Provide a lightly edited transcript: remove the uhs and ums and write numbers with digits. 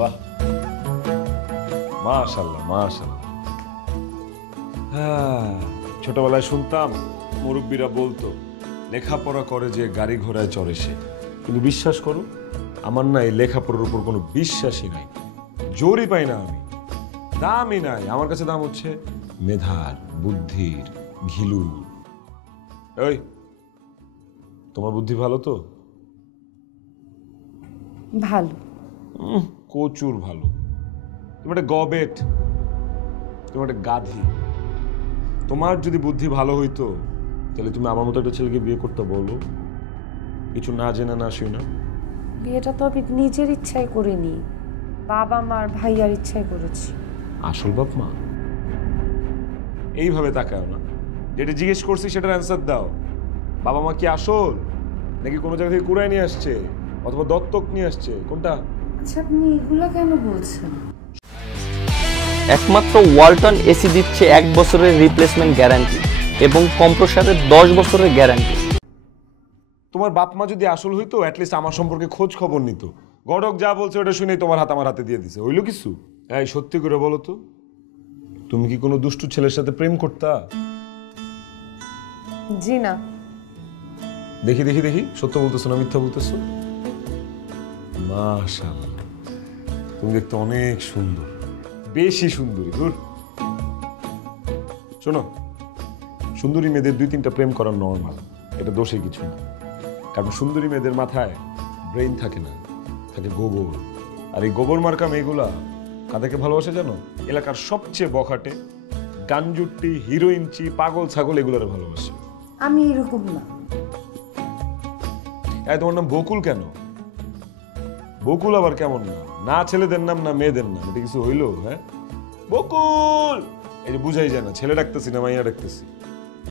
বাহ, মাশাআল্লাহ মাশাআল্লাহ। হ্যাঁ, ছোটবেলায় শুনতাম মুরব্বীরা বলতো লেখাপড়া করে যে গাড়ি ঘোড়ায় চড়ে সে, কিন্তু বিশ্বাস করো আমার না এই লেখাপড়ার উপর কোনো বিশ্বাসই নাই, জোরই পাই না আমি, দামই নাই আমার কাছে। দাম হচ্ছে মেধার, বুদ্ধির, ঘিলু। ওই তোমার বুদ্ধি ভালো তো? ভালো। প্রচুর ভালো। তুমি একটা গবেট, তুমি একটা গাধি। তোমার যদি বুদ্ধি ভালো হইতো তাহলে তুমি আমার মতো একটা ছেলেকে বিয়ে করতে, বলো? কিছু না জেনে না শুই না। বিয়েটা তো আমি নিজের ইচ্ছায় করিনি, বাবা মার ভাইয়ার ইচ্ছায় করেছি। আসল বাপ মা? এইভাবে তাকাও না, যেটা জিজ্ঞেস করছি সেটার অ্যান্সার দাও। বাবা মা কি আসল, নাকি কোনো জায়গা থেকে কুড়ায় নিয়ে আসছে অথবা দত্তক নিয়ে আসছে, কোনটা? আচ্ছা, আপনি এগুলো কেন বলছেন? একমাত্র ওয়ালটন এসি দিচ্ছে 1 বছরের রিপ্লেসমেন্ট গ্যারান্টি এবং কম্প্রেসারের 10 বছরের গ্যারান্টি। তোমার বাপ মা যদি আসল হইতো অ্যাটলিস্ট আমার সম্পর্কে খোঁজ খবর নিত। গড়ক যা বলছে ওটা শুনেই তোমার হাত আমার হাতে দিয়ে দিছে, হইলো কিছু? এই সত্যি করে বলো তো, তুমি কি কোনো দুষ্টু ছেলের সাথে প্রেম করতা? জি না। দেখি দেখি দেখি, সত্য বলতেছো না মিথ্যা বলতেছো? মাশাআল্লাহ, তুমি দেখতে অনেক সুন্দর, বেশি সুন্দরী। দূর, শোনো, সুন্দরী মেয়েদের 2-3টা প্রেম করা নর্মাল, এটা দোষে কিছু না। কারণ সুন্দরী মেয়েদের মাথায় ব্রেইন থাকে না, থাকে গোবর। আর এই গোবর মার্কা মেয়েগুলা কাদেরকে ভালোবাসে জানো? এলাকার সবচেয়ে বখাটে, গাঞ্জুট্টি, হিরোইনচি, পাগল ছাগল এগুলোর ভালোবাসে। আমি এরকম না। তোমার নাম বকুল কেন? বকুল আবার কেমন না? না ছেলেদের নাম না মেয়েদের নাম, এটা কিছু হইলো? হ্যাঁ, বকুল এই যে বুঝাই যায় না, ছেলে ডাকতেছি না মাইয়া ডাকতেছি।